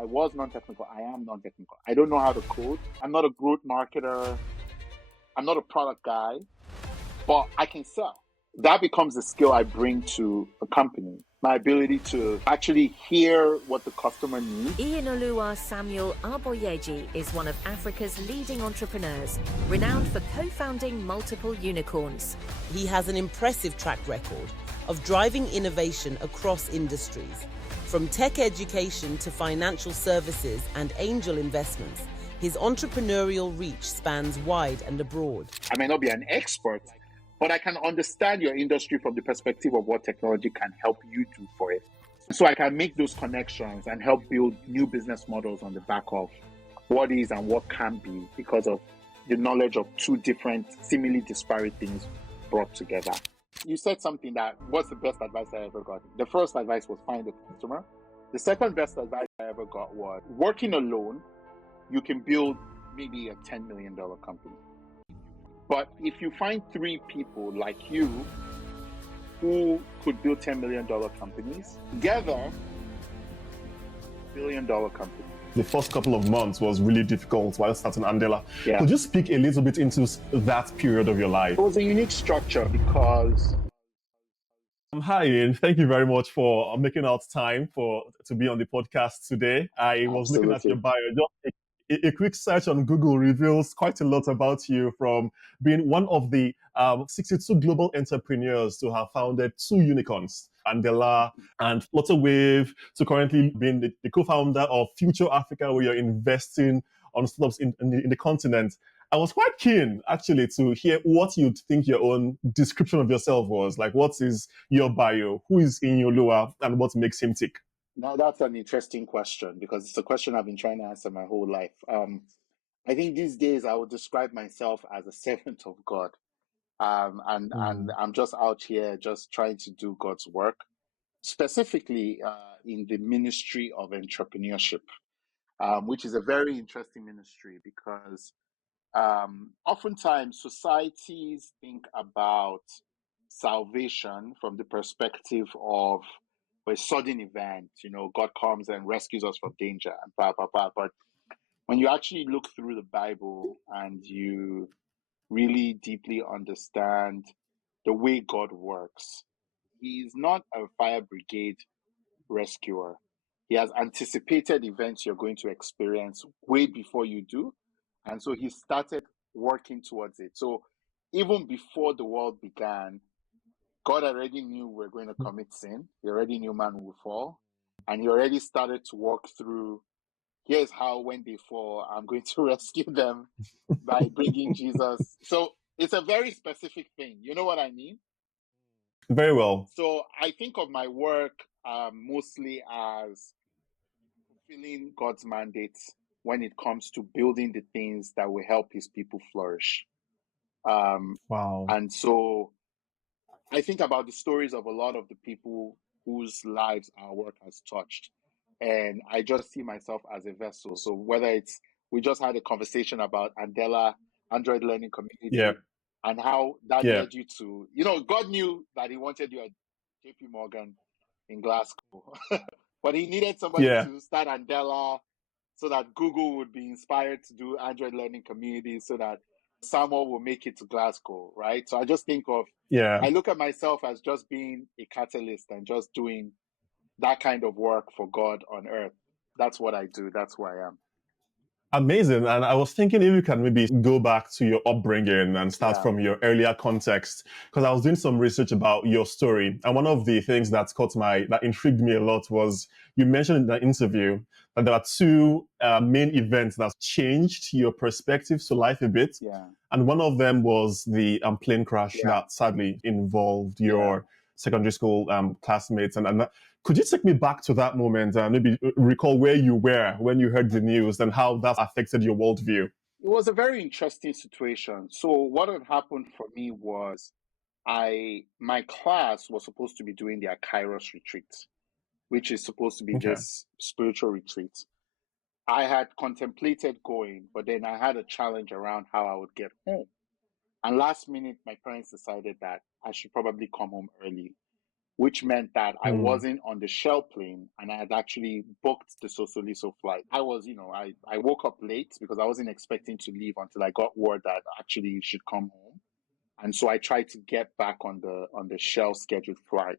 I was non-technical. I am non-technical. I don't know how to code. I'm not a growth marketer. I'm not a product guy, but I can sell. That becomes a skill I bring to a company. My ability to actually hear what the customer needs. Iyinoluwa Aboyeji is one of Africa's leading entrepreneurs, renowned for co-founding multiple unicorns. He has an impressive track record of driving innovation across industries. From tech education to financial services and angel investments, his entrepreneurial reach spans wide and abroad. I may not be an expert, but I can understand your industry from the perspective of what technology can help you do for it. So I can make those connections and help build new business models on the back of what is and what can be because of the knowledge of two different, seemingly disparate things brought together. You said something that, what's the best advice I ever got? The first advice was find a customer. The second best advice I ever got was working alone, you can build maybe a $10 million company. But if you find three people like you who could build $10 million companies, together, $1 billion company. The first couple of months was really difficult while starting Andela. Yeah. Could you speak a little bit into that period of your life? It was a unique structure because... Hi, Iyin. Thank you very much for making out time to be on the podcast today. I was looking at your bio. Just a quick search on Google reveals quite a lot about you, from being one of the 62 global entrepreneurs to have founded two unicorns, Andela and Flutterwave, to currently being the co-founder of Future Africa, where you're investing on startups in the continent. I was quite keen, actually, to hear what you'd think your own description of yourself was. Like, what is your bio? Who is Iyinoluwa, and what makes him tick? Now, that's an interesting question because it's a question I've been trying to answer my whole life. I think these days I would describe myself as a servant of God. And I'm just out here just trying to do God's work, specifically in the ministry of entrepreneurship, which is a very interesting ministry because oftentimes societies think about salvation from the perspective of a sudden event. God comes and rescues us from danger and blah, blah, blah. But when you actually look through the Bible and you really deeply understand the way God works, He is not a fire brigade rescuer. He has anticipated events you're going to experience way before you do. And so He started working towards it. So even before the world began, God already knew we're going to commit sin. He already knew man would fall. And He already started to walk through, here's how when they fall, I'm going to rescue them by bringing Jesus. So it's a very specific thing. You know what I mean? Very well. So I think of my work mostly as fulfilling God's mandates when it comes to building the things that will help His people flourish. Wow. And so I think about the stories of a lot of the people whose lives our work has touched. And I just see myself as a vessel. So whether it's, we just had a conversation about Andela, Android Learning Community, and how that led you to, God knew that He wanted you at JP Morgan in Glasgow, but He needed somebody to start Andela so that Google would be inspired to do Android Learning Community so that Samuel will make it to Glasgow, right? So I just think of, I look at myself as just being a catalyst and just doing that kind of work for God on earth. That's what I do. That's who I am. Amazing. And I was thinking if you can maybe go back to your upbringing and start from your earlier context, because I was doing some research about your story. And one of the things that intrigued me a lot was you mentioned in the interview that there are two main events that changed your perspective to life a bit. Yeah. And one of them was the plane crash that sadly involved your secondary school classmates. And could you take me back to that moment and maybe recall where you were when you heard the news and how that affected your worldview? It was a very interesting situation. So what had happened for me was my class was supposed to be doing their Kairos retreat, which is supposed to be this spiritual retreat. I had contemplated going, but then I had a challenge around how I would get home. And last minute, my parents decided that I should probably come home early, which meant that I wasn't on the Shell plane and I had actually booked the Sosoliso flight. I was, I woke up late because I wasn't expecting to leave until I got word that actually you should come home. And so I tried to get back on the Shell scheduled flight,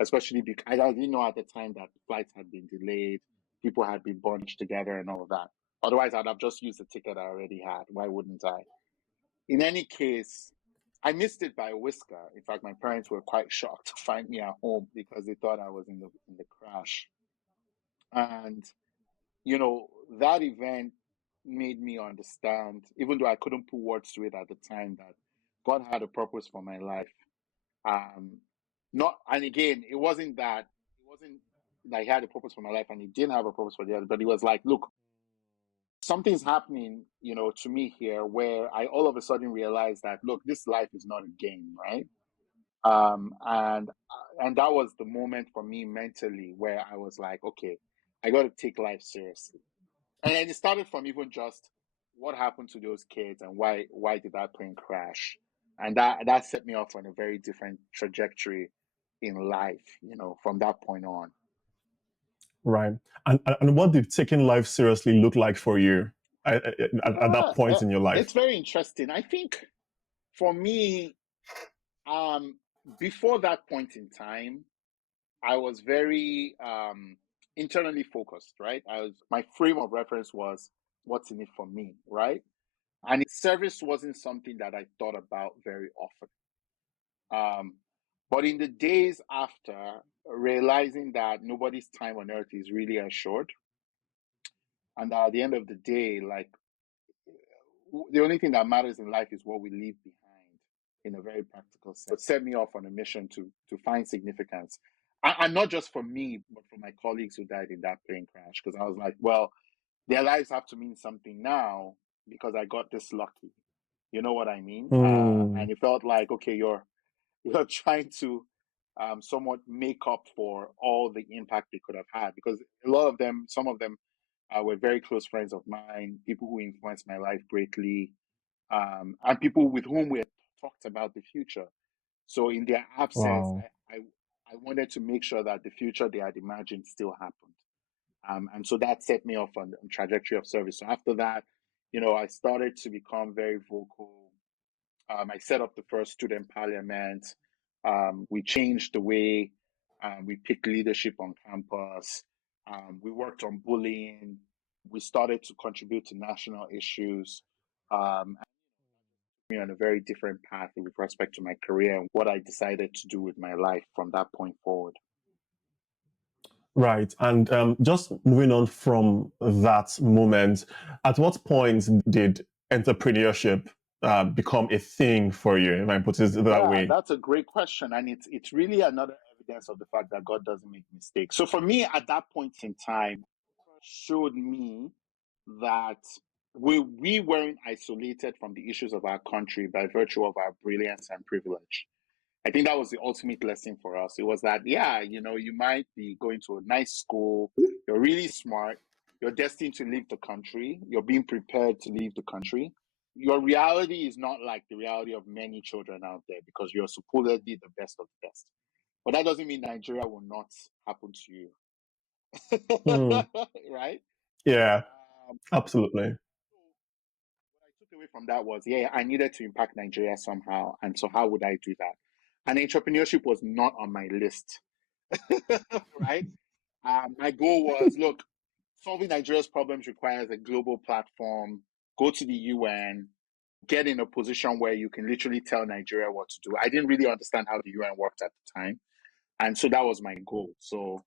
especially because I didn't know at the time that flights had been delayed, people had been bunched together and all of that. Otherwise, I'd have just used the ticket I already had. Why wouldn't I? In any case, I missed it by a whisker. In fact, my parents were quite shocked to find me at home because they thought I was in the crash. And, that event made me understand, even though I couldn't put words to it at the time, that God had a purpose for my life. And again, it wasn't that he had a purpose for my life and he didn't have a purpose for the other, but he was like, look, something's happening, to me here where I all of a sudden realized that, look, this life is not a game, right? And that was the moment for me mentally where I was like, okay, I got to take life seriously. And it started from even just what happened to those kids and why did that plane crash? And that set me off on a very different trajectory in life, from that point on. Right. And what did taking life seriously look like for you at that point in your life? It's very interesting. I think for me, before that point in time, I was very internally focused, right? My frame of reference was what's in it for me, right? And service wasn't something that I thought about very often. But in the days after, realizing that nobody's time on earth is really assured, and at the end of the day, like, the only thing that matters in life is what we leave behind in a very practical sense. It set me off on a mission to find significance. And not just for me, but for my colleagues who died in that plane crash. Because I was like, well, their lives have to mean something now because I got this lucky. You know what I mean? And it felt like, okay, you're trying to somewhat make up for all the impact they could have had. Because some of them were very close friends of mine, people who influenced my life greatly, and people with whom we had talked about the future. So in their absence, Wow. I wanted to make sure that the future they had imagined still happened. And so that set me off on the trajectory of service. So after that, I started to become very vocal. I set up the first student parliament. We changed the way we picked leadership on campus. We worked on bullying. We started to contribute to national issues. Me on a very different path with respect to my career and what I decided to do with my life from that point forward. Right. And just moving on from that moment, at what point did entrepreneurship become a thing for you, if I put it that way? That's a great question. And it's really another evidence of the fact that God doesn't make mistakes. So for me, at that point in time, showed me that we weren't isolated from the issues of our country by virtue of our brilliance and privilege. I think that was the ultimate lesson for us. It was that, you might be going to a nice school, you're really smart, you're destined to leave the country, you're being prepared to leave the country. Your reality is not like the reality of many children out there because you're supposedly the best of the best. But that doesn't mean Nigeria will not happen to you. Right? Yeah, absolutely. What I took away from that was, I needed to impact Nigeria somehow. And so how would I do that? And entrepreneurship was not on my list. Right? My goal was, look, solving Nigeria's problems requires a global platform. Go to the UN, get in a position where you can literally tell Nigeria what to do. I didn't really understand how the UN worked at the time. And so that was my goal. So,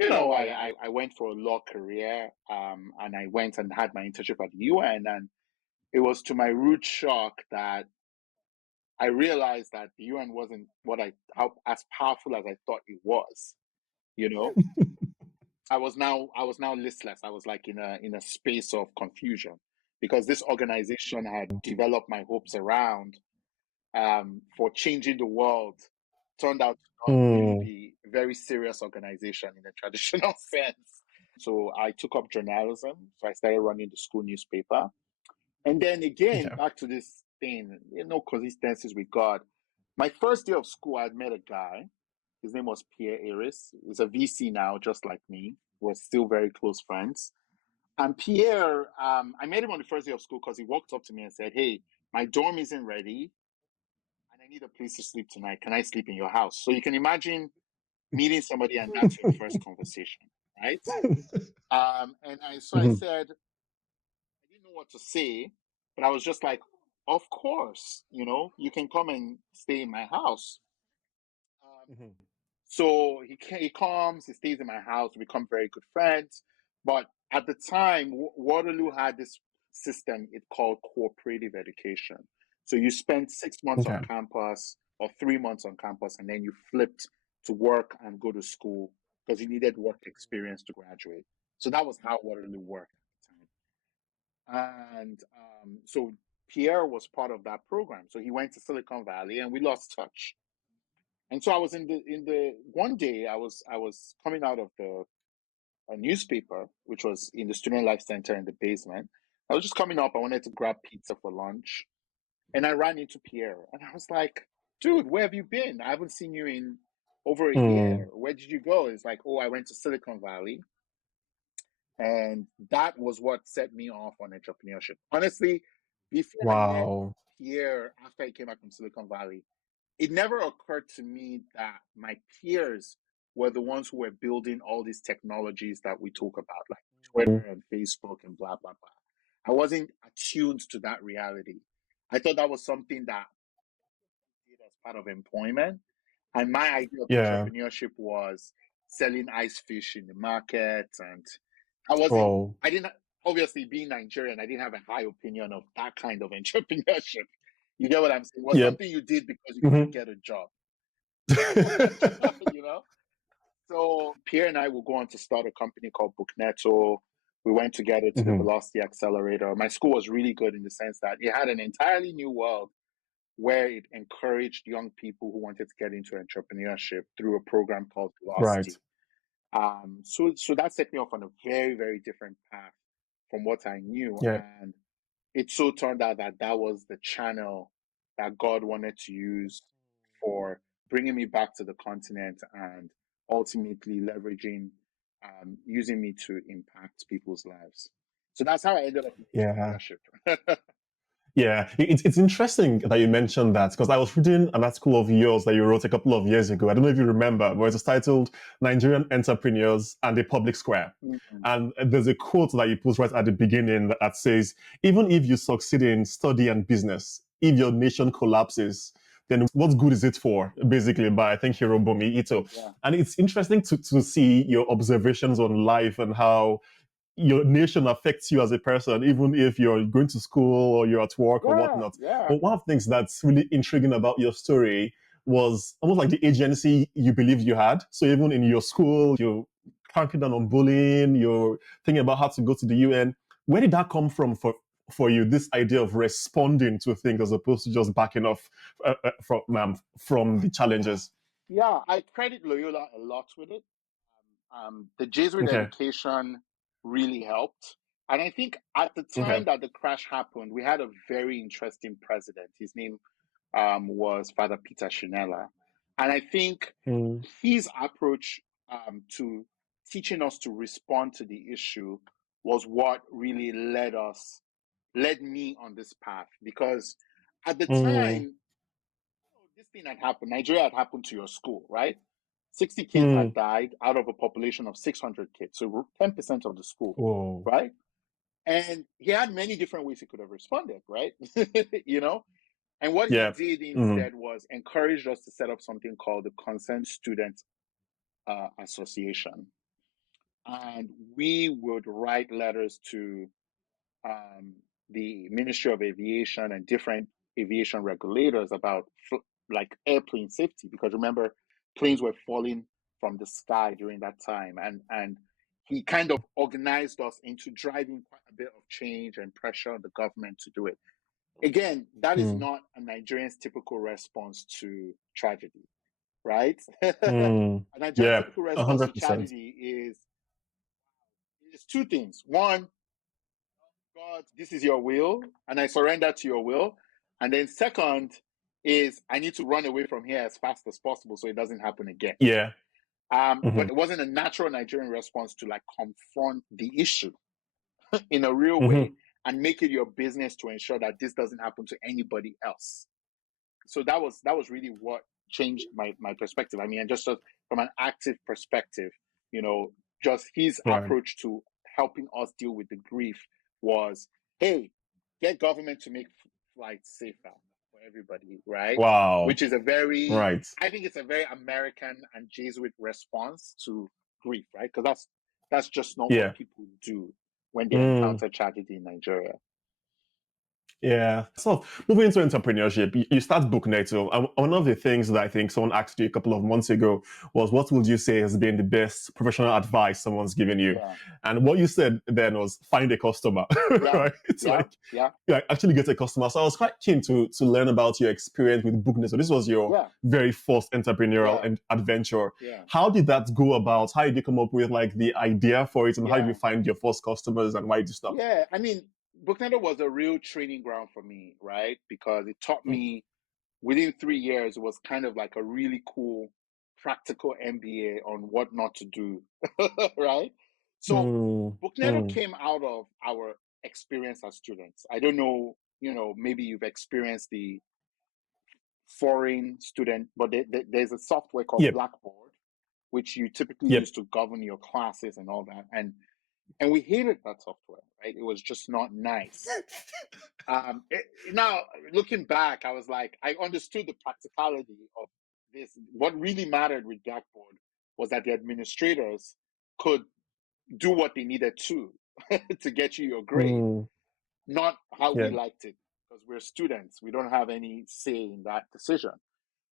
I went for a law career and I went and had my internship at the UN. And it was to my rude shock that I realized that the UN wasn't as powerful as I thought it was. I was now listless. I was like in a space of confusion because this organization had developed my hopes around for changing the world turned out to not really be a very serious organization in a traditional sense. So I took up journalism. So I started running the school newspaper. And then again, back to this thing, no consistencies with God. My first day of school, I met a guy His name was Pierre Aris. He's a VC now, just like me. We're still very close friends. And Pierre, I met him on the first day of school because he walked up to me and said, "Hey, my dorm isn't ready and I need a place to sleep tonight. Can I sleep in your house?" So you can imagine meeting somebody and that's your first conversation, right? So I said, I didn't know what to say, but I was just like, of course, you can come and stay in my house. So he comes, he stays in my house, we become very good friends. But at the time, Waterloo had this system it called cooperative education. So you spent 6 months on campus or 3 months on campus, and then you flipped to work and go to school because you needed work experience to graduate. So that was how Waterloo worked at the time. And so Pierre was part of that program. So he went to Silicon Valley, and we lost touch. And so I was in the one day I was coming out of a newspaper, which was in the Student Life Center in the basement. I was just coming up. I wanted to grab pizza for lunch, and I ran into Pierre, and I was like, "Dude, where have you been? I haven't seen you in over a year. Where did you go?" It's like, "Oh, I went to Silicon Valley." And that was what set me off on entrepreneurship. Honestly, before I met Pierre, after I came back from Silicon Valley, it never occurred to me that my peers were the ones who were building all these technologies that we talk about, like Twitter and Facebook and blah, blah, blah. I wasn't attuned to that reality. I thought that was something that did as part of employment. And my idea of entrepreneurship was selling ice fish in the market. And I didn't, obviously being Nigerian, I didn't have a high opinion of that kind of entrepreneurship. You get what I'm saying? It was something you did because you couldn't get a job. So Pierre and I will go on to start a company called Bookneto. We went together to the Velocity Accelerator. My school was really good in the sense that it had an entirely new world where it encouraged young people who wanted to get into entrepreneurship through a program called Velocity. So that set me off on a very, very different path from what I knew. And it so turned out that that was the channel that God wanted to use for bringing me back to the continent and ultimately leveraging, using me to impact people's lives. So that's how I ended up in entrepreneurship. Yeah, it's interesting that you mentioned that because I was reading an article of yours that you wrote a couple of years ago. I don't know if you remember, but it was titled Nigerian Entrepreneurs and the Public Square. And there's a quote that you put right at the beginning that says, even if you succeed in study and business, if your nation collapses, then what good is it for? Basically, by I think Hirobomi Ito. And it's interesting to see your observations on life and how your nation affects you as a person, even if you're going to school or you're at work or whatnot. But one of the things that's really intriguing about your story was almost like the agency you believed you had. So even in your school, you're cranking down on bullying, you're thinking about how to go to the UN. Where did that come from for you, this idea of responding to things as opposed to just backing off from the challenges? Yeah, I credit Loyola a lot with it. The Jesuit education really helped. And I think at the time that the crash happened, we had a very interesting president. His name was Father Peter Shinella. And I think his approach to teaching us to respond to the issue was what really led me on this path. Because at the time, this thing had happened. Nigeria had happened to your school, right? 60 kids had died out of a population of 600 kids. So 10% of the school, right? And he had many different ways he could have responded, right? And what he did instead was encourage us to set up something called the Concerned Student Association. And we would write letters to the Ministry of Aviation and different aviation regulators about like airplane safety, because remember, planes were falling from the sky during that time, and he kind of organized us into driving quite a bit of change and pressure on the government to do it. Again, that is not a Nigerian's typical response to tragedy, right? A Nigerian typical response 100%. To tragedy is two things. One, God, this is your will, and I surrender to your will. And then second, is I need to run away from here as fast as possible so it doesn't happen again. Yeah. But it wasn't a natural Nigerian response to like confront the issue in a real way and make it your business to ensure that this doesn't happen to anybody else. So that was really what changed my perspective. I mean, and just from an active perspective, just his approach to helping us deal with the grief was, hey, get government to make flights safer for everybody, right? Wow. Which is I think it's a very American and Jesuit response to grief, right? Because that's just not what people do when they encounter tragedy in Nigeria. Yeah. So moving into entrepreneurship, you start Bookneto. And one of the things that I think someone asked you a couple of months ago was, what would you say has been the best professional advice someone's given you? Yeah. And what you said then was find a customer, right? It's actually get a customer. So I was quite keen to learn about your experience with Bookneto. This was your very first entrepreneurial adventure. Yeah. How did that go about? How did you come up with like the idea for it? And how did you find your first customers and why did you stop? Yeah, I mean, Bookneto was a real training ground for me, right? Because it taught me within 3 years, it was kind of like a really cool practical MBA on what not to do, right? So Bookneto came out of our experience as students. I don't know, maybe you've experienced the foreign student, but there's a software called Blackboard, which you typically use to govern your classes and all that. And we hated that software, right? It was just not nice. Now, looking back, I was like, I understood the practicality of this. What really mattered with Blackboard was that the administrators could do what they needed to get you your grade, not how we liked it, because we're students. We don't have any say in that decision.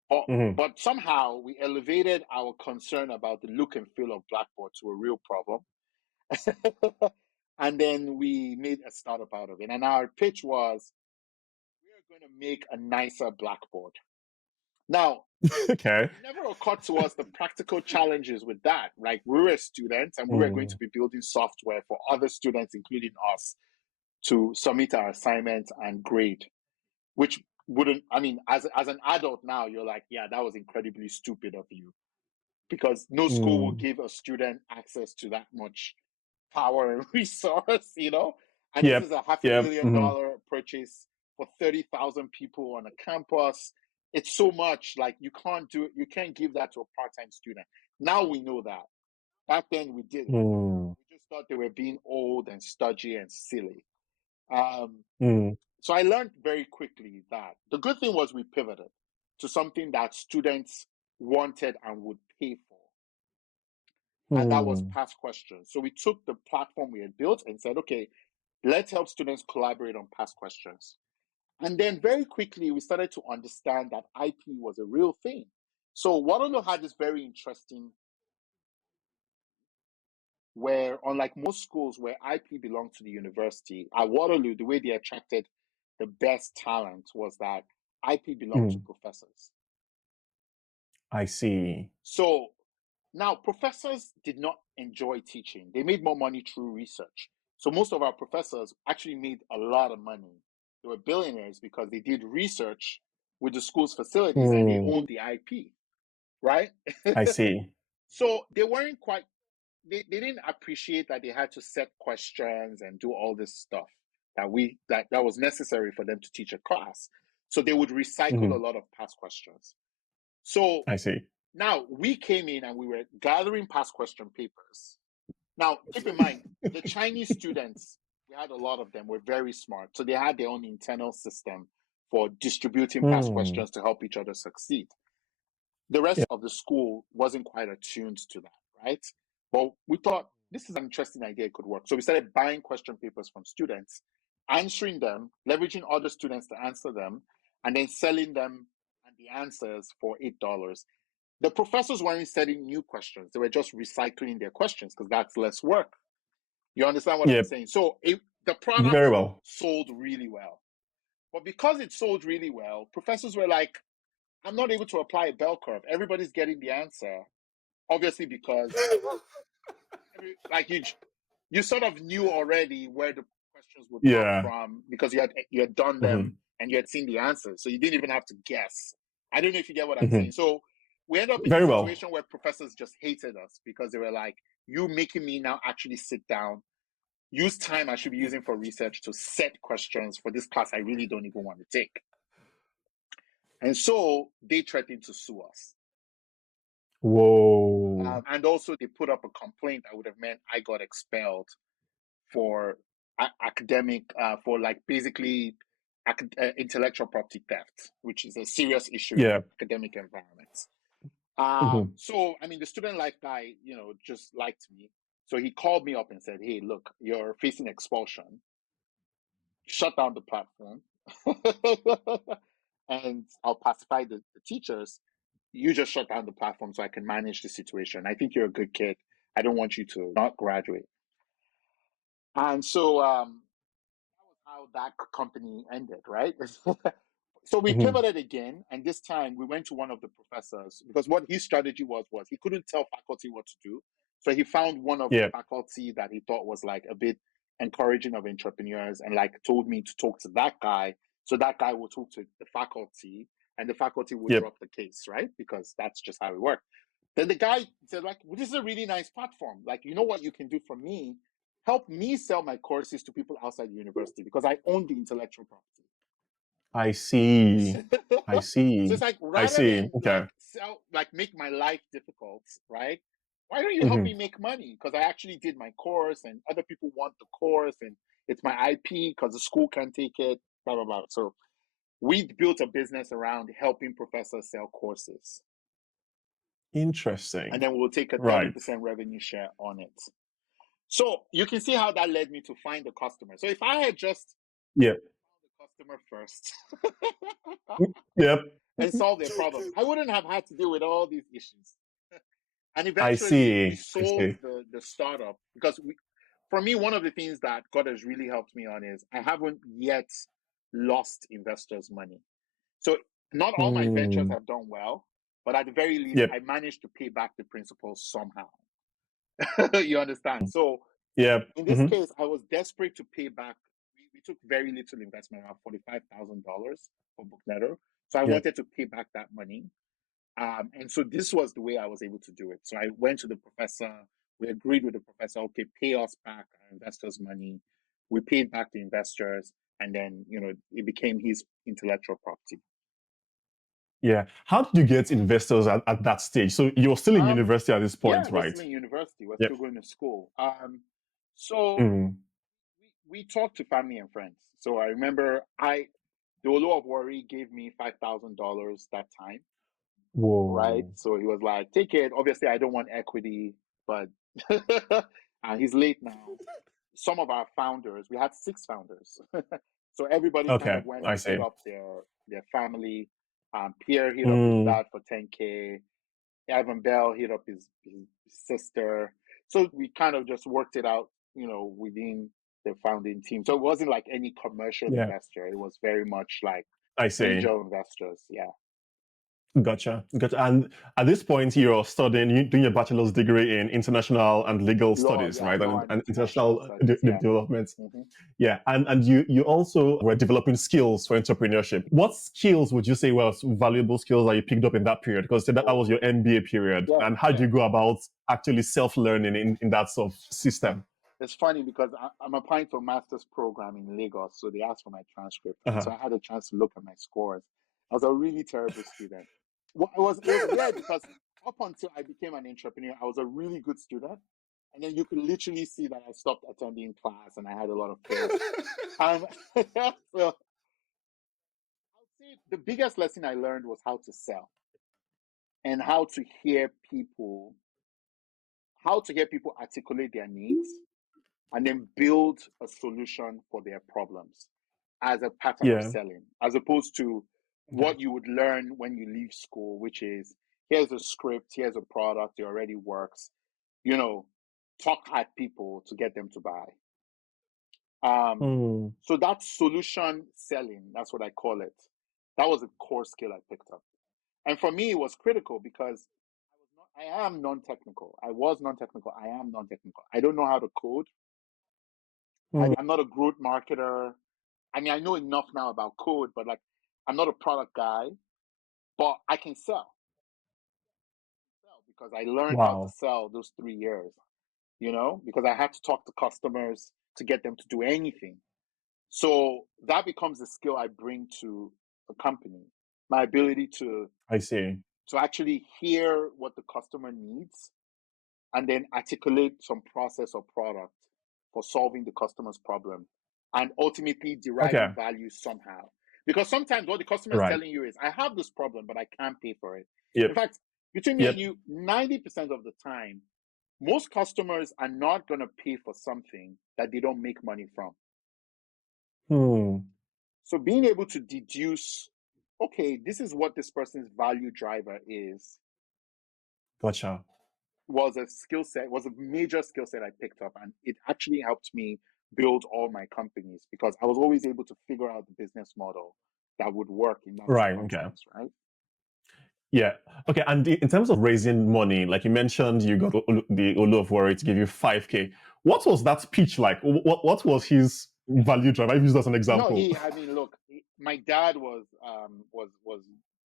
But somehow we elevated our concern about the look and feel of Blackboard to a real problem. And then we made a startup out of it. And our pitch was, we're going to make a nicer Blackboard. Now, it never occurred to us the practical challenges with that. Like, we were students and we were going to be building software for other students, including us, to submit our assignments and grade, which wouldn't, I mean, as an adult now, you're like, yeah, that was incredibly stupid of you, because no school will give a student access to that much power and resource, and this is a $500,000 purchase for 30,000 people on a campus. It's so much, like, you can't give that to a part-time student. Now we know that. Back then we didn't. We just thought they were being old and stodgy and silly. So I learned very quickly that the good thing was we pivoted to something that students wanted and would pay for. And that was past questions. So we took the platform we had built and said, okay, let's help students collaborate on past questions. And then very quickly, we started to understand that IP was a real thing. So Waterloo had this very interesting, where unlike most schools where IP belonged to the university, at Waterloo, the way they attracted the best talent was that IP belonged to professors. I see. So now, professors did not enjoy teaching. They made more money through research. So most of our professors actually made a lot of money. They were billionaires because they did research with the school's facilities and they owned the IP, right? I see. So they weren't quite, they didn't appreciate that they had to set questions and do all this stuff that was necessary for them to teach a class. So they would recycle a lot of past questions. So I see. Now, we came in and we were gathering past question papers. Now, keep in mind, the Chinese students, we had a lot of them, were very smart. So they had their own internal system for distributing past questions to help each other succeed. The rest of the school wasn't quite attuned to that, right? But we thought, this is an interesting idea, it could work. So we started buying question papers from students, answering them, leveraging other students to answer them, and then selling them and the answers for $8. The professors weren't setting new questions. They were just recycling their questions because that's less work. You understand what I'm saying? So the product sold really well. But because it sold really well, professors were like, I'm not able to apply a bell curve. Everybody's getting the answer. Obviously, because like you sort of knew already where the questions would come from because you had done them and you had seen the answers. So you didn't even have to guess. I don't know if you get what I'm saying. So we end up in a situation where professors just hated us because they were like, you making me now actually sit down, use time I should be using for research to set questions for this class I really don't even want to take. And so they threatened to sue us. Whoa. And also they put up a complaint that would have meant I got expelled for academic, for like basically intellectual property theft, which is a serious issue in academic environments. So, I mean, the student life guy, just liked me. So he called me up and said, hey, look, you're facing expulsion. Shut down the platform. And I'll pacify the teachers. You just shut down the platform so I can manage the situation. I think you're a good kid. I don't want you to not graduate. And so that was how that company ended, right? So we pivoted again, and this time we went to one of the professors because what his strategy was he couldn't tell faculty what to do. So he found one of the faculty that he thought was like a bit encouraging of entrepreneurs and like told me to talk to that guy. So that guy would talk to the faculty and the faculty would drop the case, right? Because that's just how it worked. Then the guy said, like, well, this is a really nice platform. Like, you know what you can do for me? Help me sell my courses to people outside the university because I own the intellectual property. I see. I see. So it's like, rather than like make my life difficult, right? Why don't you help me make money? Because I actually did my course and other people want the course and it's my IP because the school can't take it, blah, blah, blah. So we built a business around helping professors sell courses. Interesting. And then we'll take a 30% revenue share on it. So you can see how that led me to find a customer. So if I had just found the customer first and solved their problem, I wouldn't have had to deal with all these issues. And eventually we sold the startup because for me, one of the things that God has really helped me on is I haven't yet lost investors' money. So not all my ventures have done well, but at the very least, I managed to pay back the principal somehow. You understand? So in this case, I was desperate to pay back. We took very little investment, around $45,000 for Bookneto. So I wanted to pay back that money. And so this was the way I was able to do it. So I went to the professor. We agreed with the professor, okay, pay us back our investors' money. We paid back the investors. And then, it became his intellectual property. Yeah. How did you get investors at that stage? So you're still in university at this point, right? We're still in university. We're still going to school. So we talked to family and friends. So I remember Iyinoluwa Aboyeji gave me $5,000 that time. Whoa. Right? So he was like, take it. Obviously, I don't want equity, but and he's late now. Some of our founders, we had 6 founders. So everybody kind of went and hit up their family. Pierre hit up his dad for $10K. Evan Bell hit up his sister. So we kind of just worked it out, within the founding team. So it wasn't like any commercial investor. It was very much like angel investors. Yeah. Gotcha. And at this point, you're doing your bachelor's degree in international and legal studies, right? And international development. Yeah. And you also were developing skills for entrepreneurship. What skills would you say were valuable skills that you picked up in that period? Because that was your MBA period. And how do you go about actually self-learning in that sort of system? It's funny because I'm applying for a master's program in Lagos. So they asked for my transcript. So I had a chance to look at my scores. I was a really terrible student. It was weird because up until I became an entrepreneur, I was a really good student. And then you could literally see that I stopped attending class and I had a lot of fails. So I'd say the biggest lesson I learned was how to sell and how to hear people articulate their needs and then build a solution for their problems as a pattern of selling, as opposed to what you would learn when you leave school, which is here's a script, here's a product, it already works. Talk at people to get them to buy. So that solution selling, that's what I call it. That was a core skill I picked up. And for me, it was critical because I am non-technical. I was non-technical. I am non-technical. I don't know how to code. I'm not a growth marketer. I mean, I know enough now about code, but like, I'm not a product guy, but I can sell because I learned how to sell those 3 years, you know, because I had to talk to customers to get them to do anything. So that becomes a skill I bring to a company. My ability to actually hear what the customer needs and then articulate some process or product for solving the customer's problem and ultimately deriving value somehow. Because sometimes what the customer is telling you is, I have this problem, but I can't pay for it. In fact, between me and you, 90% of the time, most customers are not going to pay for something that they don't make money from. So being able to deduce, okay, this is what this person's value driver is. Gotcha. Was a skill set, was a major skill set I picked up, and it actually helped me build all my companies because I was always able to figure out the business model that would work in that circumstance, right? Yeah. Okay. And in terms of raising money, like you mentioned, you got the Iyinoluwa Aboyeji to give you 5K. What was that pitch like? What was his value driver? I've used that as an example. No, I mean, look, my dad was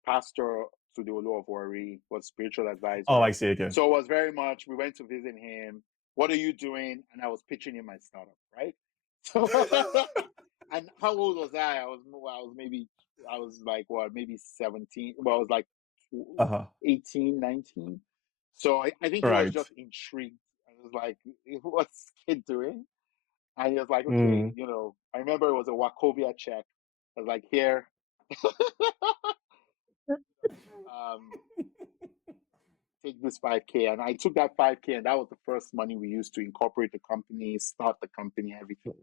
pastor to the Iyinoluwa Aboyeji, was spiritual advisor. Oh, I see. Okay. So it was very much, we went to visit him. What are you doing? And I was pitching him my startup, right? So, and how old was I? I was like, what, maybe 17. Well, I was like 18, 19. So I think he was just intrigued. I was like, what's this kid doing? And he was like, okay, you know, I remember it was a Wachovia check. I was like, here. Take this 5K. And I took that 5K, and that was the first money we used to incorporate the company, start the company, everything.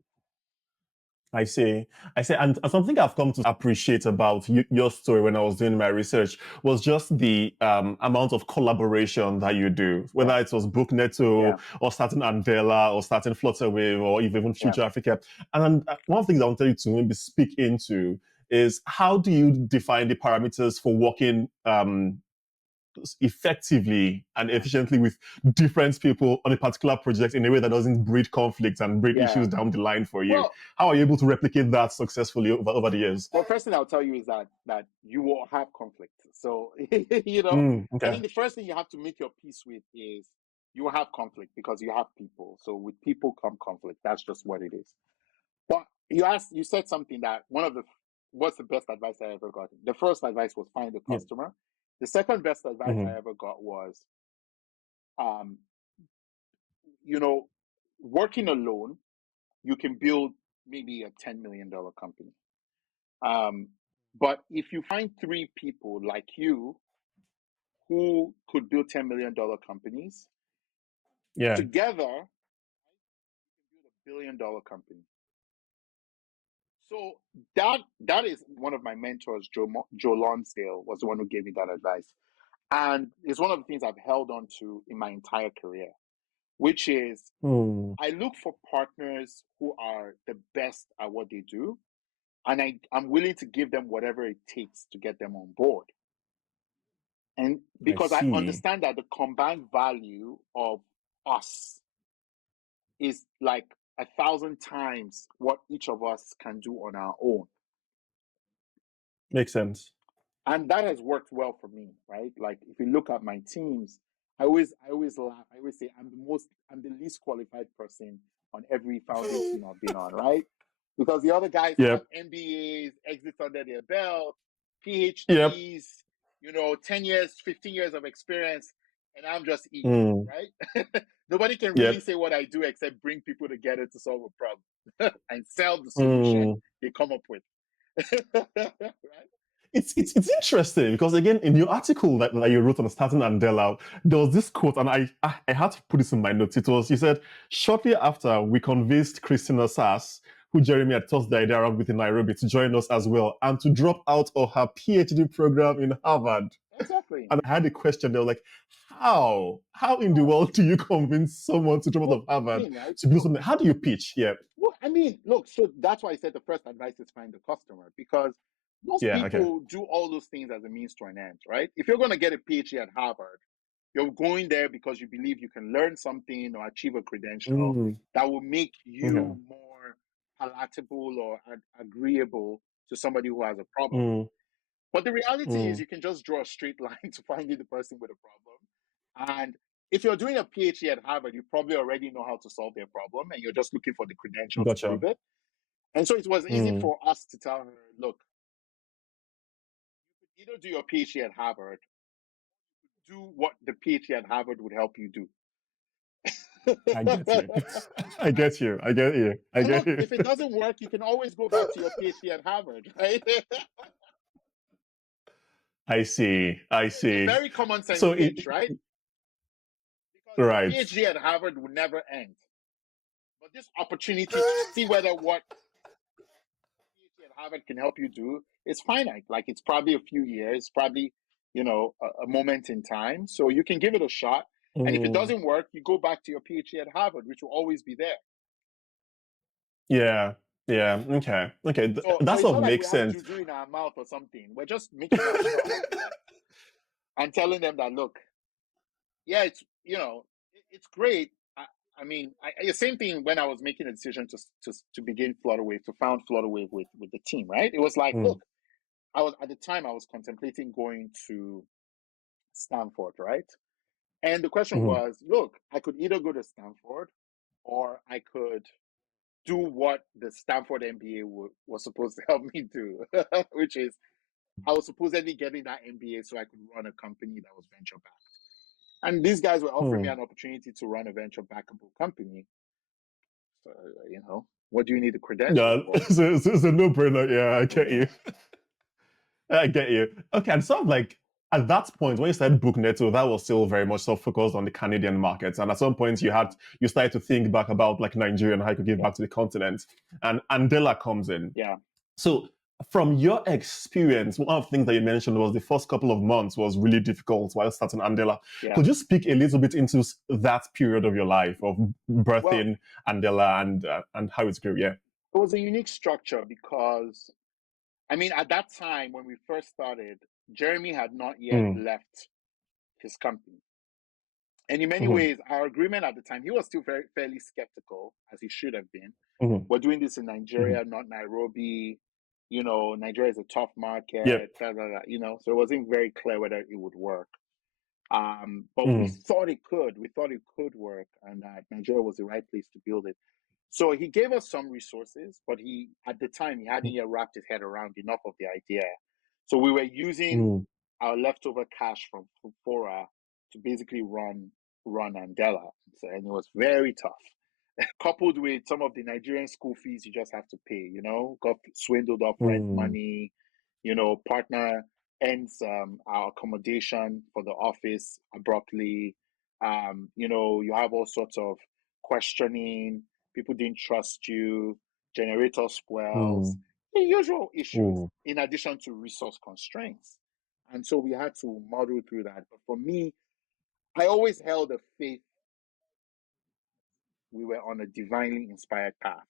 I see. And something I've come to appreciate about your story when I was doing my research was just the amount of collaboration that you do, whether it was Bookneto or starting Andela or starting Flutterwave or even Future Africa. And one of the things I wanted you to maybe speak into is, how do you define the parameters for working effectively and efficiently with different people on a particular project in a way that doesn't breed conflicts and breed issues down the line for you? Well, how are you able to replicate that successfully over the years? Well, first thing I'll tell you is that you will have conflict. So, you know, I think the first thing you have to make your peace with is you will have conflict because you have people. So with people come conflict. That's just what it is. But you said something that what's the best advice I ever got? The first advice was find a customer. The second best advice I ever got was, you know, working alone, you can build maybe a $10 million company. But if you find 3 people like you who could build $10 million companies, together, you can build $1 billion company. So that is one of my mentors, Joe Lonsdale, was the one who gave me that advice. And it's one of the things I've held on to in my entire career, which is I look for partners who are the best at what they do, and I'm willing to give them whatever it takes to get them on board. And because I understand that the combined value of us is like 1,000 times what each of us can do on our own. Makes sense. And that has worked well for me, right? Like, if you look at my teams, I always laugh. I always say I'm the least qualified person on every founding team I've been on, right? Because the other guys have MBAs, exits under their belt, PhDs, you know, 10 years, 15 years of experience, and I'm just Iyin, right? Nobody can really say what I do except bring people together to solve a problem and sell the solution they come up with. Right? It's interesting because, again, in your article that you wrote on starting Andela, there was this quote, and I had to put this in my notes. You said, shortly after we convinced Christina Sass, who Jeremy had tossed the idea around with in Nairobi, to join us as well and to drop out of her PhD program in Harvard. Exactly. And I had a question. They were like, how in the world do you convince someone to drop out of Harvard to do something? How do you pitch? Well, I mean, look, so that's why I said the first advice is find the customer, because most people do all those things as a means to an end, right? If you're going to get a PhD at Harvard, you're going there because you believe you can learn something or achieve a credential that will make you more palatable or agreeable to somebody who has a problem. But the reality is you can just draw a straight line to finding the person with a problem. And if you're doing a PhD at Harvard, you probably already know how to solve their problem and you're just looking for the credentials to prove it. And so it was easy for us to tell her, look, you could either do your PhD at Harvard, do what the PhD at Harvard would help you do. I get you. I get you. I get you. I get you. If it doesn't work, you can always go back to your PhD at Harvard, right? I see. It's a very common sense pitch, right? Because the PhD at Harvard would never end. But this opportunity to see whether what PhD at Harvard can help you do is finite. Like it's probably a few years, probably, a moment in time. So you can give it a shot. And if it doesn't work, you go back to your PhD at Harvard, which will always be there. Yeah. Yeah. Okay. Okay. So that sort of makes sense. Juju in our mouth or something. We're just making our shot and telling them that, look, yeah, it's it's great. I mean, the same thing when I was making a decision to begin Flutterwave, to found Flutterwave with the team, right? It was like, look, I was contemplating going to Stanford, right? And the question was, look, I could either go to Stanford or I could do what the Stanford MBA was supposed to help me do, which is I was supposedly getting that MBA so I could run a company that was venture backed. And these guys were offering me an opportunity to run a venture backable company. So, what do you need a credential for? It's a no-brainer. Yeah, I get you. I get you. Okay, and sort of like at that point when you started Bookneto, that was still very much so focused on the Canadian markets. And at some point you started to think back about like Nigeria and how you could give back to the continent. And Andela comes in. Yeah. So from your experience, one of the things that you mentioned was the first couple of months was really difficult while starting Andela. Yeah. Could you speak a little bit into that period of your life of birthing Andela and how it grew? Yeah. It was a unique structure because, I mean, at that time when we first started, Jeremy had not yet left his company. And in many ways, our agreement at the time, he was still fairly skeptical, as he should have been. We're doing this in Nigeria, not Nairobi. Nigeria is a tough market, blah, blah, blah, so it wasn't very clear whether it would work. But we thought it could. We thought it could work, and that Nigeria was the right place to build it. So he gave us some resources, but at the time, he hadn't yet wrapped his head around enough of the idea. So we were using our leftover cash from Fora to basically run Andela. And it was very tough. Coupled with some of the Nigerian school fees you just have to pay, got swindled off rent money, partner ends our accommodation for the office abruptly. You have all sorts of questioning, people didn't trust you, generator spoils, the usual issues, in addition to resource constraints. And so we had to muddle through that. But for me, I always held a faith we were on a divinely inspired path.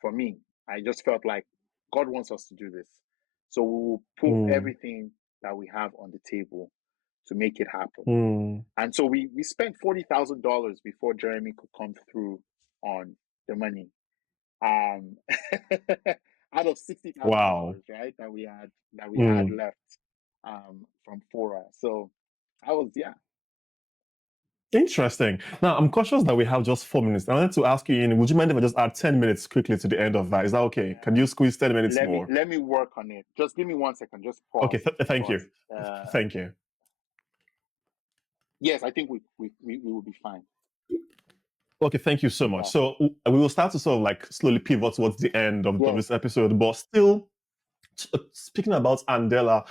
For me, I just felt like God wants us to do this. So we will put everything that we have on the table to make it happen. And so we spent $40,000 before Jeremy could come through on the money. Out of $60,000, right, that we had left from Fora. So I was, Interesting. Now, I'm conscious that we have just 4 minutes. I wanted to ask you, Iyin, would you mind if I just add 10 minutes quickly to the end of that? Is that okay? Can you squeeze 10 minutes more? Let me work on it. Just give me 1 second. Just pause. Okay, thank you. Thank you. Yes, I think we will be fine. Okay, thank you so much. So we will start to sort of like slowly pivot towards the end of this episode, but still speaking about Andela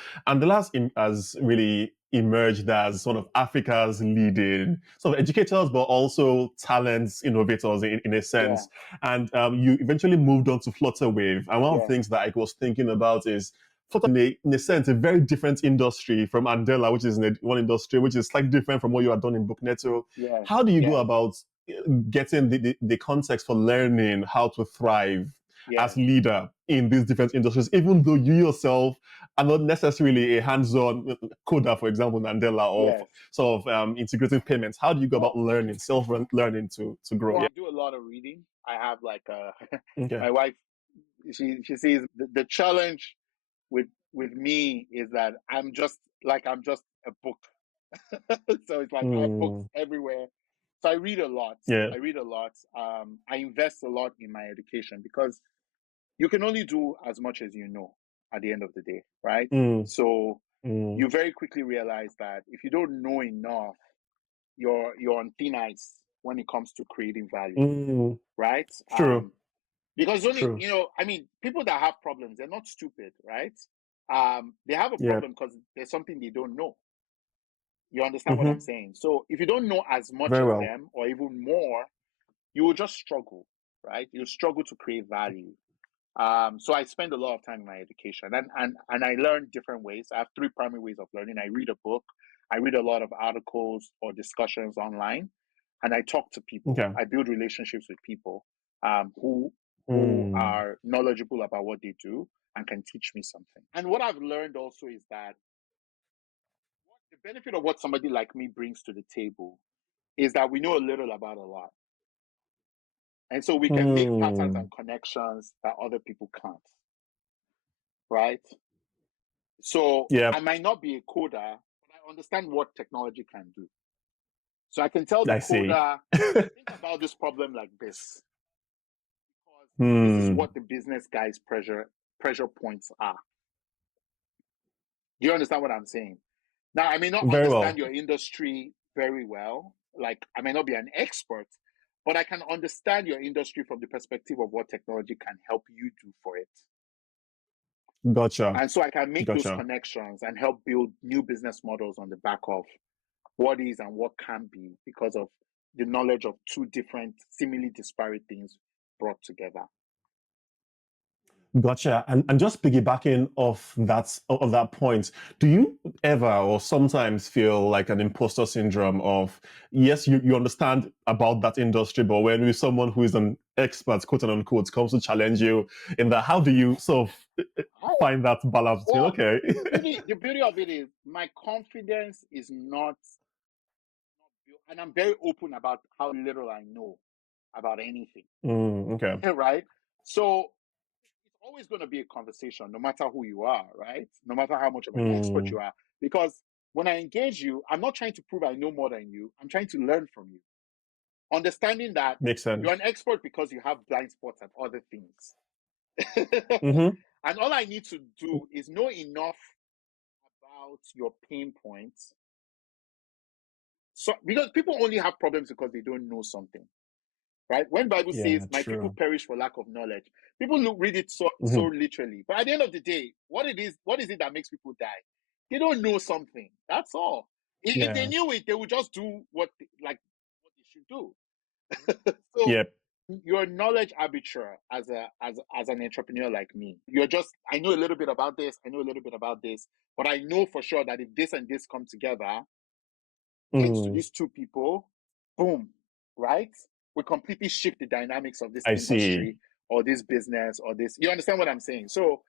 has really emerged as one of Africa's leading sort of educators, but also talents, innovators in a sense. And you eventually moved on to Flutterwave. And one of the things that I was thinking about is Flutterwave, in a sense, a very different industry from Andela, which is one industry which is slightly different from what you have done in Bookneto. How do you go about getting the context for learning how to thrive as leader in these different industries, even though you yourself are not necessarily a hands-on coder, for example, in Andela, or sort of integrating payments? How do you go about learning, self-learning to grow? Well, I do a lot of reading. I have like my wife she says the challenge with me is that I'm just a book. So it's like I have books everywhere. So I read a lot. Yeah. I invest a lot in my education because you can only do as much as you know at the end of the day, right? So you very quickly realize that if you don't know enough, you're on thin ice when it comes to creating value, right? True. Because only, True. people that have problems, they're not stupid, right? They have a Yeah. problem because there's something they don't know. You understand what I'm saying? So if you don't know as much Very as well. them or even more, you will just struggle, right? You'll struggle to create value. So I spend a lot of time in my education, and I learn different ways. I have 3 primary ways of learning. I read a book, I read a lot of articles or discussions online, and I talk to people. Okay. I build relationships with people who are knowledgeable about what they do and can teach me something. And what I've learned also is that the benefit of what somebody like me brings to the table is that we know a little about a lot. And so we can make patterns and connections that other people can't. Right? So I might not be a coder, but I understand what technology can do. So I can tell the coder, think about this problem like this. Because this is what the business guy's pressure points are. Do you understand what I'm saying? Now, I may not understand your industry very well. Like, I may not be an expert, but I can understand your industry from the perspective of what technology can help you do for it. Gotcha. And so I can make those connections and help build new business models on the back of what is and what can be because of the knowledge of 2 different, seemingly disparate things brought together. Gotcha. And just piggybacking off that point, do you ever or sometimes feel like an imposter syndrome of, yes, you understand about that industry, but when someone who is an expert, quote unquote, comes to challenge you in that, how do you sort of find that balance? Well, okay. the beauty of it is my confidence is not, and I'm very open about how little I know about anything. Okay. Right? So it's always going to be a conversation, no matter who you are, right? No matter how much of an expert you are. Because when I engage you, I'm not trying to prove I know more than you. I'm trying to learn from you. Understanding that Makes sense. You're an expert because you have blind spots at other things. And all I need to do is know enough about your pain points. So, because people only have problems because they don't know something. Right? When Bible says, my people perish for lack of knowledge, people read it so literally. But at the end of the day, what is it that makes people die? They don't know something. That's all. If they knew it, they would just do what they should do. So you're a knowledge arbiter as an entrepreneur like me. You're just, I know a little bit about this, I know a little bit about this, but I know for sure that if this and this come together, thanks to these 2 people, boom, right? We completely shift the dynamics of this industry or this business or this. You understand what I'm saying? So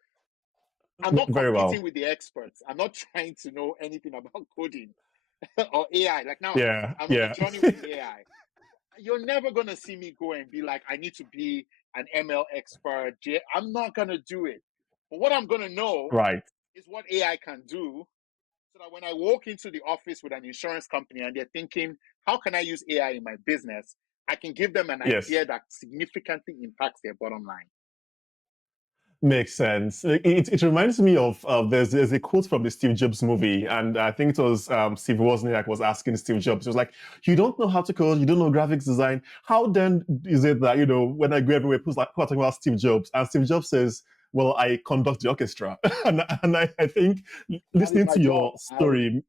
I'm not competing with the experts. I'm not trying to know anything about coding or AI. Like now, I'm on a journey with AI. You're never going to see me go and be like, I need to be an ML expert. I'm not going to do it. But what I'm going to know is what AI can do. So that when I walk into the office with an insurance company and they're thinking, how can I use AI in my business? I can give them an idea that significantly impacts their bottom line. Makes sense. It reminds me of there's a quote from the Steve Jobs movie, and I think it was Steve Wozniak was asking Steve Jobs. It was like, you don't know how to code, you don't know graphics design. How then is it that, when I go everywhere, people are talking about Steve Jobs, and Steve Jobs says, well, I conduct the orchestra. and I think listening to your story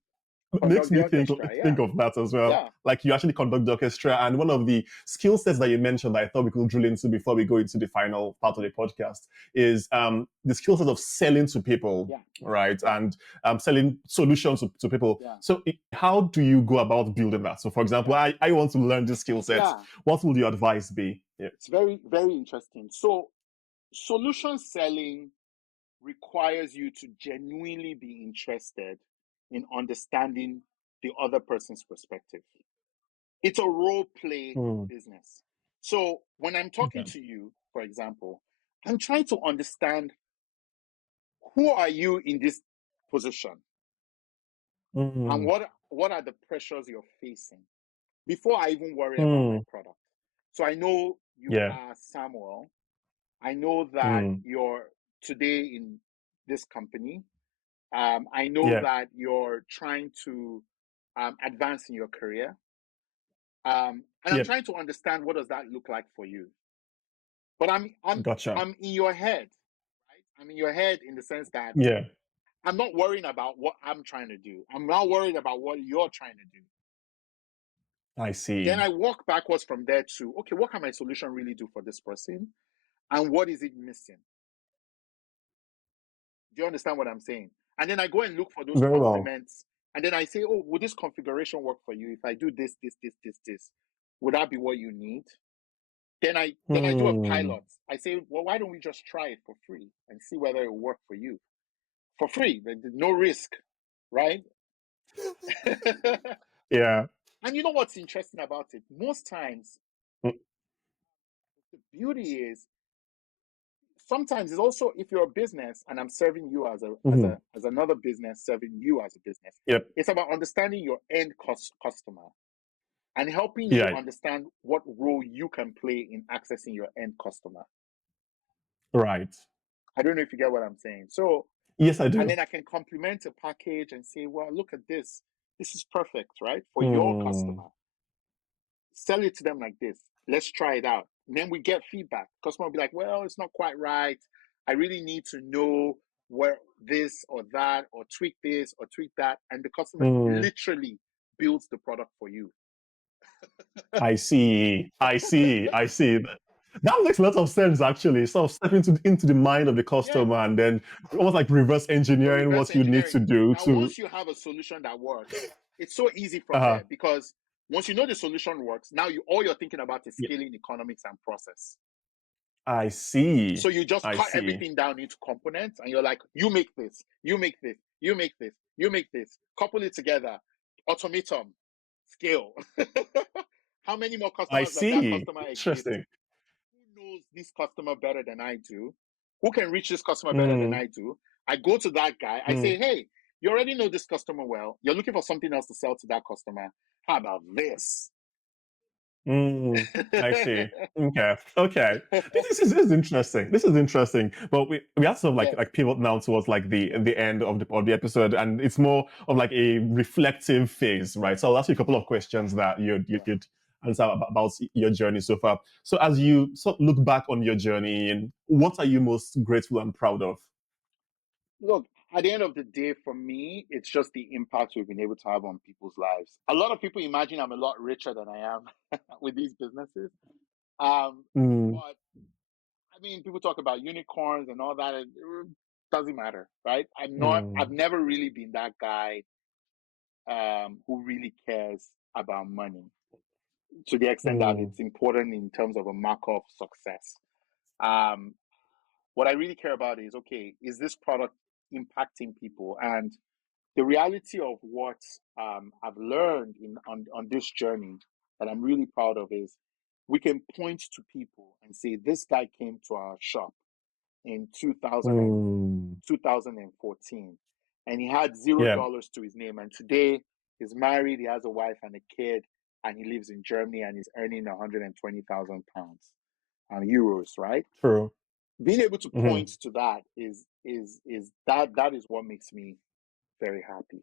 makes me think of that as well. Yeah. Like, you actually conduct the orchestra, and one of the skill sets that you mentioned that I thought we could drill into before we go into the final part of the podcast is the skill set of selling to people, right? And selling solutions to people. So how do you go about building that? So for example, I want to learn this skill set. What will your advice be? It's very, very interesting. So solution selling requires you to genuinely be interested in understanding the other person's perspective. It's a role play business. So when I'm talking to you, for example, I'm trying to understand, who are you in this position? And what are the pressures you're facing before I even worry about my product? So I know you are Samuel. I know that you're today in this company. I know that you're trying to advance in your career. And I'm trying to understand, what does that look like for you? But I'm in your head, right? I'm in your head in the sense that I'm not worrying about what I'm trying to do. I'm not worried about what you're trying to do. I see. Then I walk backwards from there to, okay, what can my solution really do for this person? And what is it missing? Do you understand what I'm saying? And then I go and look for those complements. And then I say, oh, would this configuration work for you? If I do this, would that be what you need? Then I do a pilot. I say, well, why don't we just try it for free and see whether it will work for you? For free, no risk, right? Yeah. And you know what's interesting about it? Most times, the beauty is, sometimes it's also, if you're a business and I'm serving you as another business serving you as a business, it's about understanding your end customer and helping you understand what role you can play in accessing your end customer. Right. I don't know if you get what I'm saying. So yes, I do. And then I can complement a package and say, well, look at this. This is perfect, right? For your customer. Sell it to them like this. Let's try it out. And then we get feedback. Customer will be like, well, it's not quite right. I really need to know where this or that, or tweak this or tweak that. And the customer literally builds the product for you. I see. That makes a lot of sense, actually. Sort of step into the mind of the customer and then almost like reverse engineering what you need to do. Now, once you have a solution that works, it's so easy from there, because once you know the solution works, now all you're thinking about is scaling economics and process. I see. So you just cut everything down into components, and you're like, you make this, you make this, you make this, you make this, couple it together, automate them, scale. How many more customers does that customer exist? Who knows this customer better than I do? Who can reach this customer better than I do? I go to that guy. I say, hey, you already know this customer well. You're looking for something else to sell to that customer. How about this? I see. Okay. This is interesting. But we have to like pivot now towards like the end of the episode, and it's more of like a reflective phase, right? So I'll ask you a couple of questions that you'd answer about your journey so far. So as you sort of look back on your journey, and what are you most grateful and proud of? Look, at the end of the day, for me, it's just the impact we've been able to have on people's lives. A lot of people imagine I'm a lot richer than I am with these businesses. But I mean, people talk about unicorns and all that. It doesn't matter, right? I've never really been that guy who really cares about money to the extent that it's important in terms of a marker of success. What I really care about is, okay, is this product impacting people? And the reality of what I've learned on this journey that I'm really proud of is, we can point to people and say, this guy came to our shop in 2014 and he had $0 to his name, and today he's married, he has a wife and a kid, and he lives in Germany and he's earning 120,000 pounds euros, right? True. Being able to point to that is that is what makes me very happy.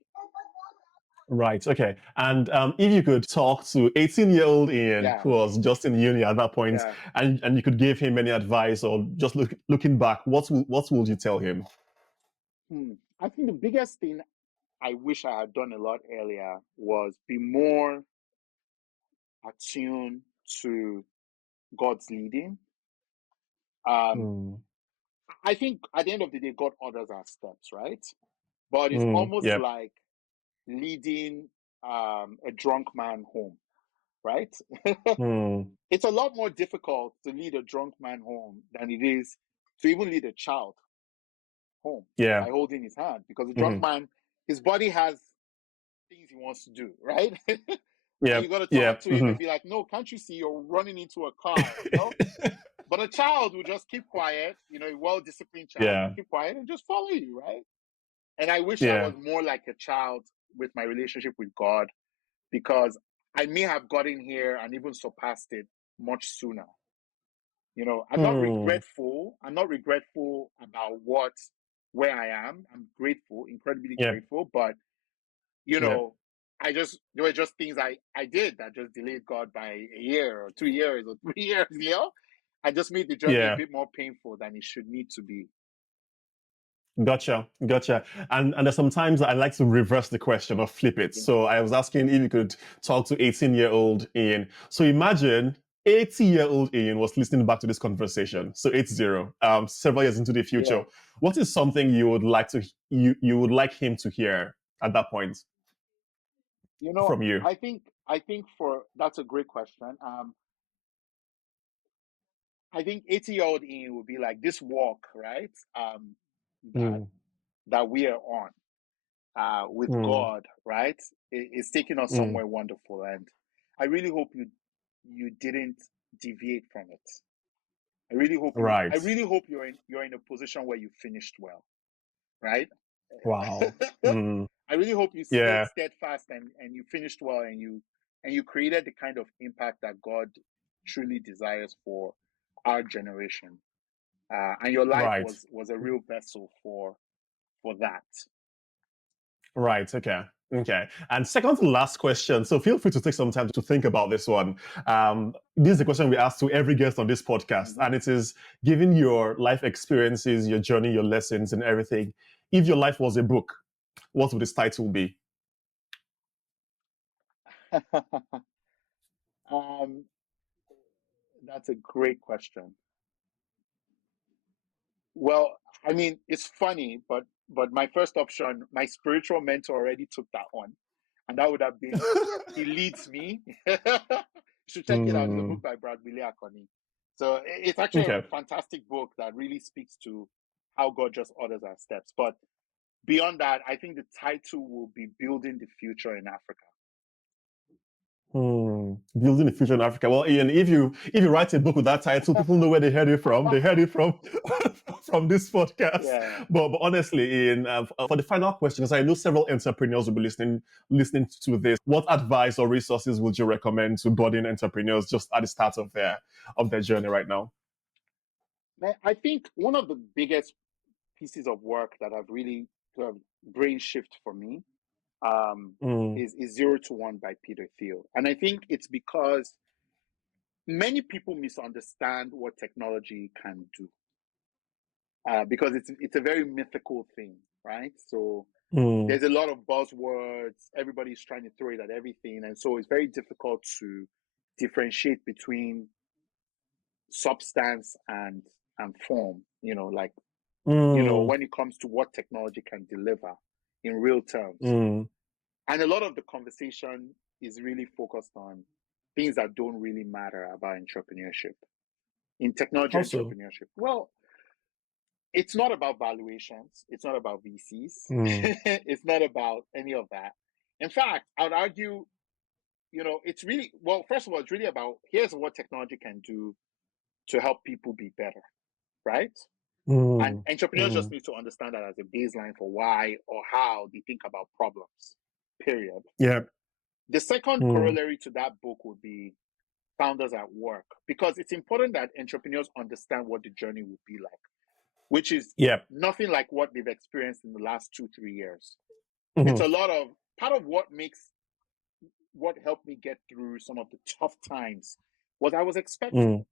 Right. Okay. And if you could talk to 18-year-old Iyin, who was just in uni at that point, and you could give him any advice, or just looking back, what would you tell him? I think the biggest thing I wish I had done a lot earlier was be more attuned to God's leading. I think at the end of the day, God orders our steps, right? But it's almost like leading a drunk man home, right? It's a lot more difficult to lead a drunk man home than it is to even lead a child home by holding his hand, because the drunk man, his body has things he wants to do, right? And you got to talk to him and be like, no, can't you see you're running into a car, you know? But a child will just keep quiet, a well-disciplined child will Yeah. keep quiet and just follow you, right? And I wish I Yeah. was more like a child with my relationship with God, because I may have gotten here and even surpassed it much sooner. I'm not regretful. I'm not regretful about where I am. I'm grateful, incredibly Yeah. grateful. But, Yeah. there were just things I did that just delayed God by a year or 2 years or 3 years, I just made the journey a Yeah. bit more painful than it should need to be. Gotcha. And there's sometimes I like to reverse the question or flip it. So I was asking if you could talk to 18-year-old Iyin. So imagine 80-year-old Iyin was listening back to this conversation. So 80, several years into the future. Yeah. What is something you would like him to hear at that point from you? I think that's a great question. I think 80-year-old Iyin would be like, this walk, right? That we are on, with God, right? It's taking us somewhere wonderful, and I really hope you didn't deviate from it. I really hope you're in a position where you finished well, right? Wow. I really hope you stayed Yeah. steadfast and you finished well, and you created the kind of impact that God truly desires for our generation. And your life Right. was a real vessel for that. Right. Okay. And second to last question. So feel free to take some time to think about this one. This is a question we ask to every guest on this podcast, and it is, given your life experiences, your journey, your lessons, and everything, if your life was a book, what would its title be? That's a great question. Well, I mean, it's funny, but my first option, my spiritual mentor already took that one, and that would have been He Leads Me. You should check it out. It's a book by Brad Akoni. So it's actually a Okay. fantastic book that really speaks to how God just orders our steps. But beyond that, I think the title will be Building the Future in Africa. Building the future in Africa. Well, Ian, if you write a book with that title, people know where they heard it from. They heard it from from this podcast. Yeah. But honestly, Ian, for the final question, because I know several entrepreneurs will be listening to this, what advice or resources would you recommend to budding entrepreneurs just at the start of their journey right now? I think one of the biggest pieces of work that have really brain shift for me is 0 to 1 by Peter Thiel. And I think it's because many people misunderstand what technology can do, because it's a very mythical thing, right? So there's a lot of buzzwords. Everybody's trying to throw it at everything. And so it's very difficult to differentiate between substance and form, when it comes to what technology can deliver in real terms. And a lot of the conversation is really focused on things that don't really matter about entrepreneurship. In technology entrepreneurship, well, it's not about valuations. It's not about VCs. It's not about any of that. In fact, I would argue, it's really, well, first of all, it's really about, here's what technology can do to help people be better, right? And entrepreneurs just need to understand that as a baseline for why or how they think about problems, period. Yeah. The second corollary to that book would be Founders at Work, because it's important that entrepreneurs understand what the journey will be like, which is nothing like what they've experienced in the last 2-3 years. It's a lot of, part of what helped me get through some of the tough times was I was expecting it.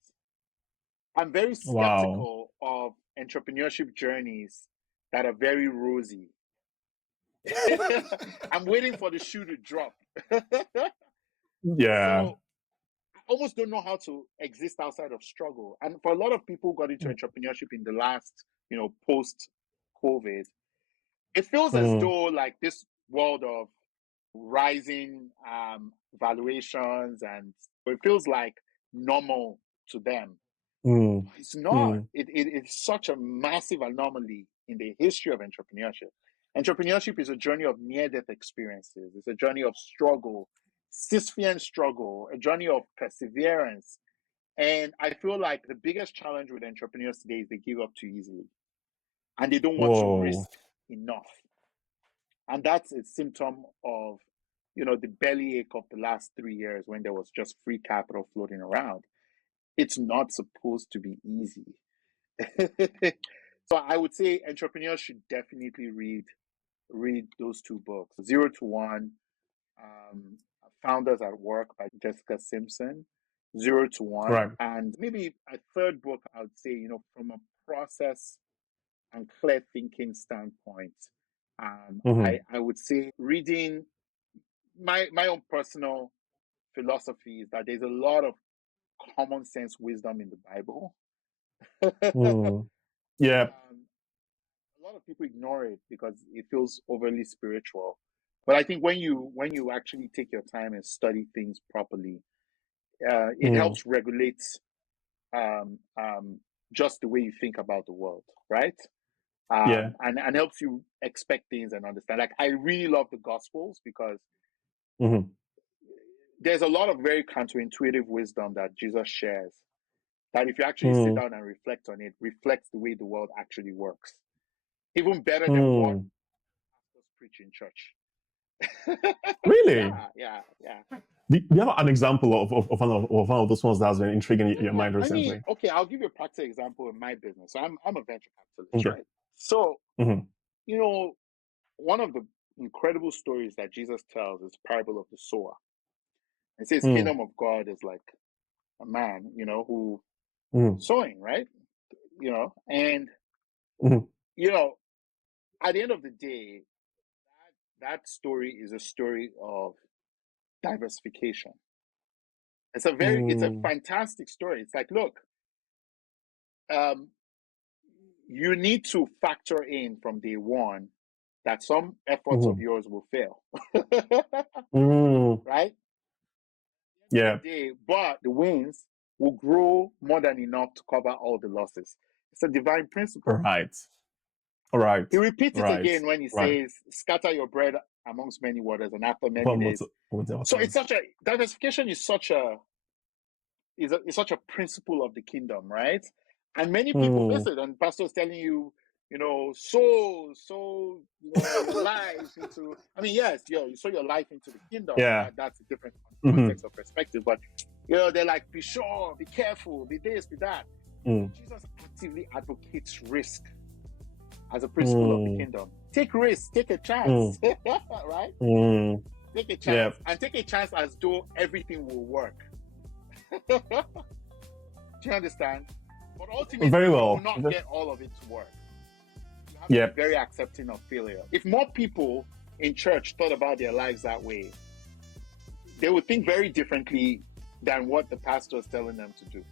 I'm very skeptical of entrepreneurship journeys that are very rosy. I'm waiting for the shoe to drop. Yeah. So I almost don't know how to exist outside of struggle. And for a lot of people who got into entrepreneurship in the last, post-COVID, it feels as though like this world of rising valuations, and it feels like normal to them. It's not. It's such a massive anomaly in the history of entrepreneurship. Entrepreneurship is a journey of near-death experiences. It's a journey of struggle, Sisyphean struggle, a journey of perseverance. And I feel like the biggest challenge with entrepreneurs today is they give up too easily and they don't want to risk enough. And that's a symptom of, the bellyache of the last 3 years when there was just free capital floating around. It's not supposed to be easy. So I would say entrepreneurs should definitely read those two books, 0 to 1, Founders at Work by Jessica Simpson, 0 to 1. Right. And maybe a third book, I would say, from a process and clear thinking standpoint, I would say reading my own personal philosophy is that there's a lot of common sense wisdom in the Bible. Yeah. A lot of people ignore it because it feels overly spiritual. But I think when you actually take your time and study things properly, it helps regulate just the way you think about the world, right? And helps you expect things and understand. Like, I really love the Gospels because there's a lot of very counterintuitive wisdom that Jesus shares that if you actually sit down and reflect on it, reflects the way the world actually works. Even better than what pastors preach in church. Really? Yeah. Do you have an example of one of those ones that has been intriguing your mind recently? I mean, okay, I'll give you a practical example in my business. So I'm a venture capitalist, right? So, one of the incredible stories that Jesus tells is parable of the sower. It says kingdom of God is like a man, who sowing, right? And at the end of the day, that story is a story of diversification. It's a fantastic story. It's like, look, you need to factor in from day one that some efforts of yours will fail. Right? Yeah. But the wins will grow more than enough to cover all the losses. It's a divine principle. All right. He repeats it again when he says, scatter your bread amongst many waters, and after many days. So it's diversification is such a principle of the kingdom, right? And many people listen, and pastor's telling you, sow your life into. I mean, yes, you sow your life into the kingdom. Yeah, that's a different context or perspective. But they're like, be sure, be careful, be this, be that. Jesus actively advocates risk as a principle of the kingdom. Take risks, take a chance, right? Take a chance, and take a chance as though everything will work. Do you understand? But ultimately, you will not get all of it to work. You have to be very accepting of failure. If more people in church thought about their lives that way, they would think very differently than what the pastor is telling them to do.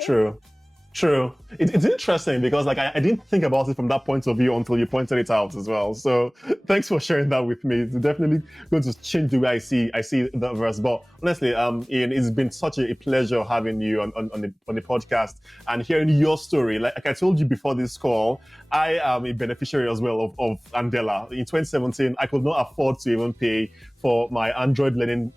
True. It's interesting because I didn't think about it from that point of view until you pointed it out as well. So thanks for sharing that with me. It's definitely going to change the way I see the verse. But honestly, Iyin, it's been such a pleasure having you on the podcast and hearing your story. Like I told you before this call, I am a beneficiary as well of Andela. In 2017, I could not afford to even pay for my Android learning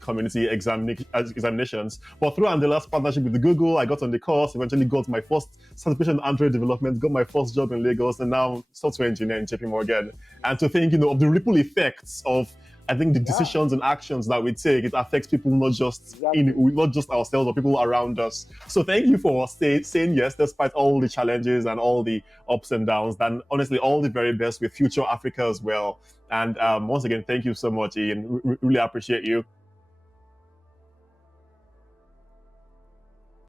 community examinations. But through Andela's partnership with Google, I got on the course, eventually got my first certification in Android development, got my first job in Lagos, and now software engineer in JP Morgan. And to think, of the ripple effects of, I think, the decisions and actions that we take, it affects people not just ourselves, but people around us. So thank you for saying yes, despite all the challenges and all the ups and downs. And honestly, all the very best with Future Africa as well. And once again, thank you so much, Iyin. Really appreciate you.